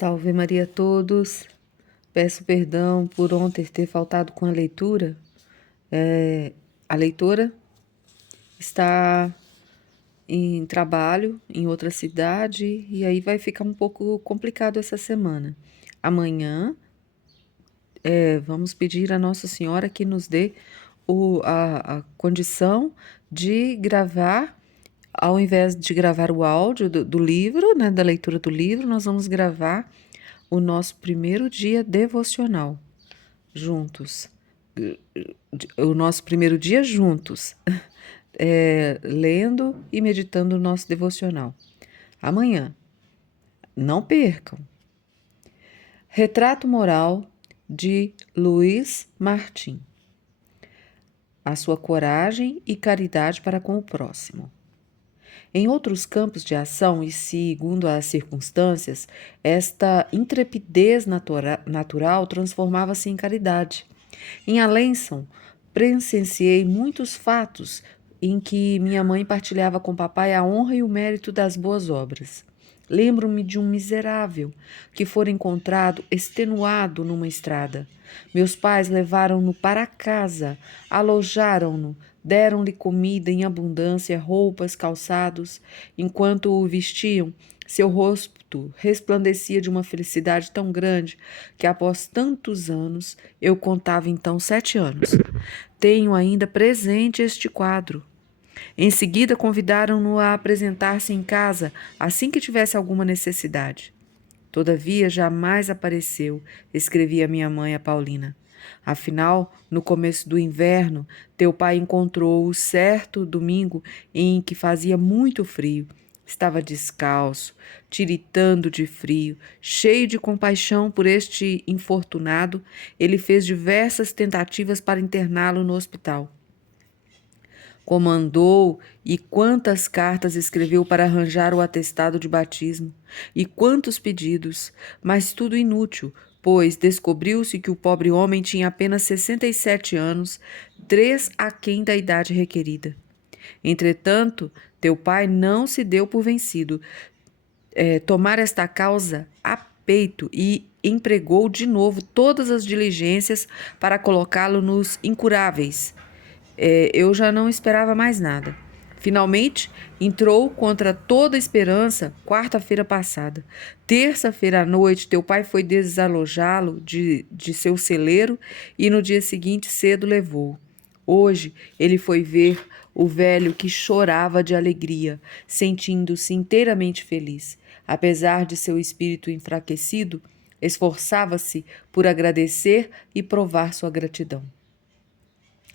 Salve Maria a todos. Peço perdão por ontem ter faltado com a leitura. A leitora está em trabalho em outra cidade e aí vai ficar um pouco complicado essa semana. Amanhã, vamos pedir a Nossa Senhora que nos dê a condição de gravar. Ao invés de gravar o áudio do livro, né, da leitura do livro, nós vamos gravar o nosso primeiro dia devocional juntos. O nosso primeiro dia juntos, lendo e meditando o nosso devocional. Amanhã, não percam. Retrato moral de Luiz Martim. A sua coragem e caridade para com o próximo. Em outros campos de ação e segundo as circunstâncias, esta intrepidez natural transformava-se em caridade. Em Alençon, presenciei muitos fatos em que minha mãe partilhava com papai a honra e o mérito das boas obras. Lembro-me de um miserável que fora encontrado extenuado numa estrada. Meus pais levaram-no para casa, alojaram-no, deram-lhe comida em abundância, roupas, calçados. Enquanto o vestiam, seu rosto resplandecia de uma felicidade tão grande que, após tantos anos, eu contava então 7 anos. Tenho ainda presente este quadro. Em seguida, convidaram-no a apresentar-se em casa assim que tivesse alguma necessidade. Todavia, jamais apareceu, escrevia minha mãe a Paulina. Afinal, no começo do inverno, teu pai encontrou-o certo domingo em que fazia muito frio. Estava descalço, tiritando de frio, cheio de compaixão por este infortunado, ele fez diversas tentativas para interná-lo no hospital. Comandou e quantas cartas escreveu para arranjar o atestado de batismo, e quantos pedidos, mas tudo inútil, pois descobriu-se que o pobre homem tinha apenas 67 anos, 3 aquém da idade requerida. Entretanto, teu pai não se deu por vencido. Tomar esta causa a peito e empregou de novo todas as diligências para colocá-lo nos incuráveis. Eu já não esperava mais nada. Finalmente, entrou contra toda esperança quarta-feira passada. Terça-feira à noite, teu pai foi desalojá-lo de seu celeiro e no dia seguinte cedo levou. Hoje, ele foi ver o velho que chorava de alegria, sentindo-se inteiramente feliz. Apesar de seu espírito enfraquecido, esforçava-se por agradecer e provar sua gratidão.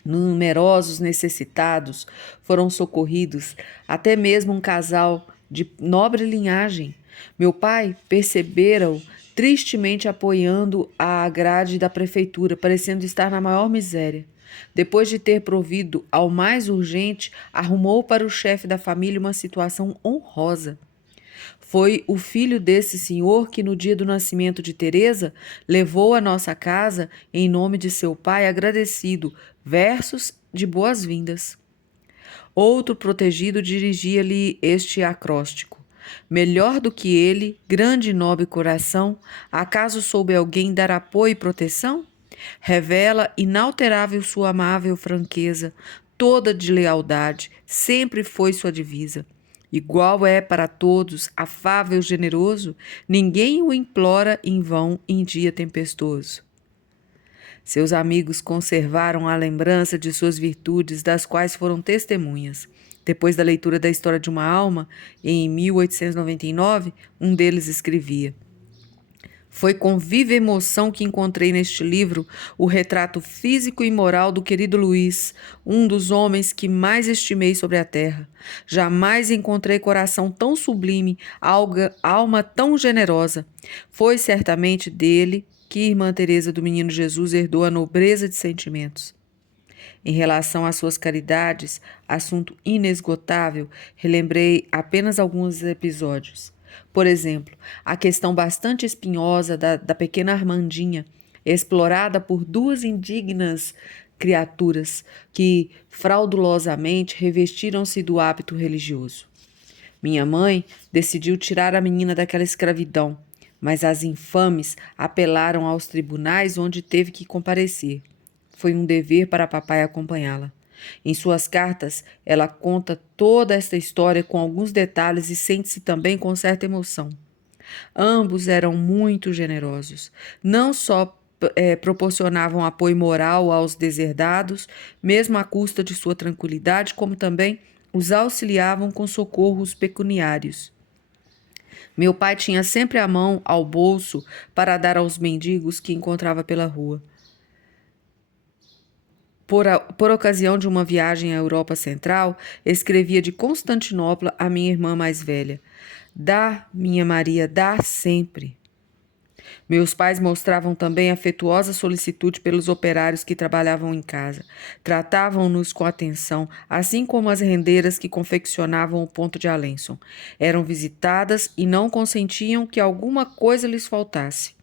Numerosos necessitados foram socorridos, até mesmo um casal de nobre linhagem. Meu pai percebera-o tristemente apoiando a grade da prefeitura, parecendo estar na maior miséria. Depois de ter provido ao mais urgente, arrumou para o chefe da família uma situação honrosa. Foi o filho desse senhor que, no dia do nascimento de Teresa, levou à nossa casa, em nome de seu pai, agradecido, versos de boas-vindas. Outro protegido dirigia-lhe este acróstico. Melhor do que ele, grande e nobre coração, acaso soube alguém dar apoio e proteção? Revela inalterável sua amável franqueza, toda de lealdade, sempre foi sua divisa. Igual é para todos, afável, generoso, ninguém o implora em vão em dia tempestuoso. Seus amigos conservaram a lembrança de suas virtudes, das quais foram testemunhas. Depois da leitura da História de uma Alma, em 1899, um deles escrevia: foi com viva emoção que encontrei neste livro o retrato físico e moral do querido Luiz, um dos homens que mais estimei sobre a terra. Jamais encontrei coração tão sublime, alma tão generosa. Foi certamente dele que Irmã Teresa do Menino Jesus herdou a nobreza de sentimentos. Em relação às suas caridades, assunto inesgotável, relembrei apenas alguns episódios. Por exemplo, a questão bastante espinhosa da pequena Armandinha, explorada por 2 indignas criaturas que fraudulosamente revestiram-se do hábito religioso. Minha mãe decidiu tirar a menina daquela escravidão, mas as infames apelaram aos tribunais onde teve que comparecer. Foi um dever para papai acompanhá-la. Em suas cartas, ela conta toda esta história com alguns detalhes e sente-se também com certa emoção. Ambos eram muito generosos. Não só proporcionavam apoio moral aos deserdados, mesmo à custa de sua tranquilidade, como também os auxiliavam com socorros pecuniários. Meu pai tinha sempre a mão ao bolso para dar aos mendigos que encontrava pela rua. Por ocasião de uma viagem à Europa Central, escrevia de Constantinopla a minha irmã mais velha: Dá, minha Maria, dá sempre. Meus pais mostravam também afetuosa solicitude pelos operários que trabalhavam em casa. Tratavam-nos com atenção, assim como as rendeiras que confeccionavam o ponto de Alençon. Eram visitadas e não consentiam que alguma coisa lhes faltasse.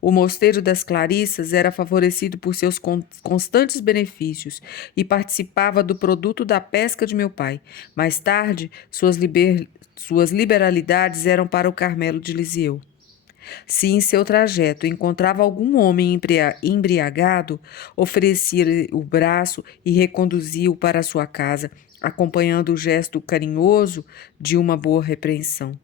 O Mosteiro das Clarissas era favorecido por seus constantes benefícios e participava do produto da pesca de meu pai. Mais tarde, suas liberalidades eram para o Carmelo de Lisieux. Se em seu trajeto encontrava algum homem embriagado, oferecia-lhe o braço e reconduzia-o para sua casa, acompanhando o gesto carinhoso de uma boa repreensão.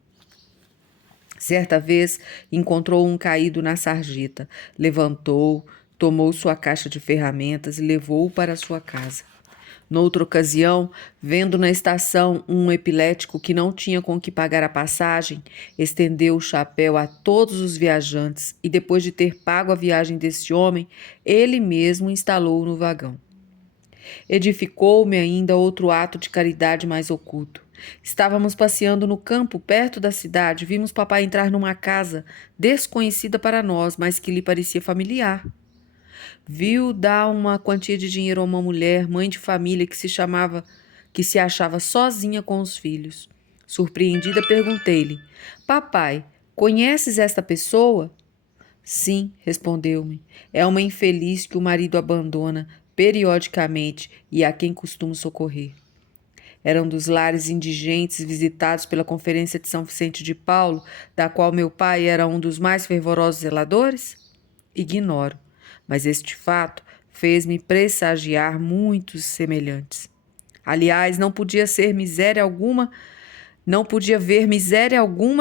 Certa vez encontrou um caído na sarjeta, levantou, tomou sua caixa de ferramentas e levou-o para sua casa. Noutra ocasião, vendo na estação um epilético que não tinha com que pagar a passagem, estendeu o chapéu a todos os viajantes e, depois de ter pago a viagem desse homem, ele mesmo instalou-o no vagão. Edificou-me ainda outro ato de caridade mais oculto. Estávamos passeando no campo, perto da cidade, vimos papai entrar numa casa desconhecida para nós, mas que lhe parecia familiar. Viu dar uma quantia de dinheiro a uma mulher, mãe de família, que se achava sozinha com os filhos. Surpreendida, perguntei-lhe: Papai, conheces esta pessoa? Sim, respondeu-me. É uma infeliz que o marido abandona periodicamente e a quem costumo socorrer. Era um dos lares indigentes visitados pela Conferência de São Vicente de Paulo, da qual meu pai era um dos mais fervorosos zeladores? Ignoro, mas este fato fez-me pressagiar muitos semelhantes. Aliás, não podia ver miséria alguma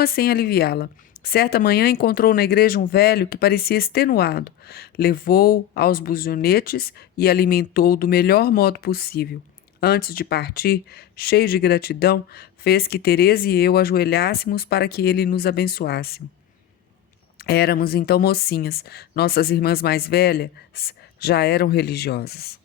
sem aliviá-la. Certa manhã encontrou na igreja um velho que parecia extenuado. Levou-o aos buzonetes e alimentou-o do melhor modo possível. Antes de partir, cheio de gratidão, fez que Teresa e eu ajoelhássemos para que ele nos abençoasse. Éramos então mocinhas, nossas irmãs mais velhas já eram religiosas.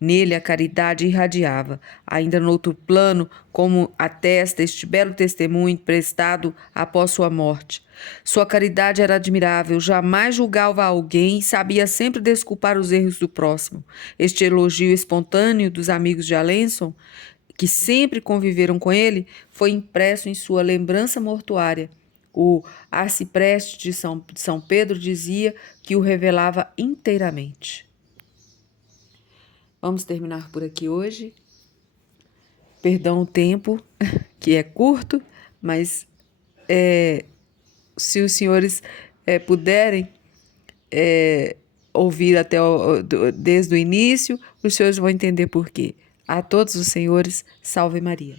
Nele a caridade irradiava, ainda noutro plano, como atesta este belo testemunho prestado após sua morte. Sua caridade era admirável, jamais julgava alguém e sabia sempre desculpar os erros do próximo. Este elogio espontâneo dos amigos de Alençon, que sempre conviveram com ele, foi impresso em sua lembrança mortuária. O arcipreste de São Pedro dizia que o revelava inteiramente. Vamos terminar por aqui hoje. Perdão o tempo, que é curto, mas se os senhores puderem ouvir desde o início, os senhores vão entender por quê. A todos os senhores, salve Maria.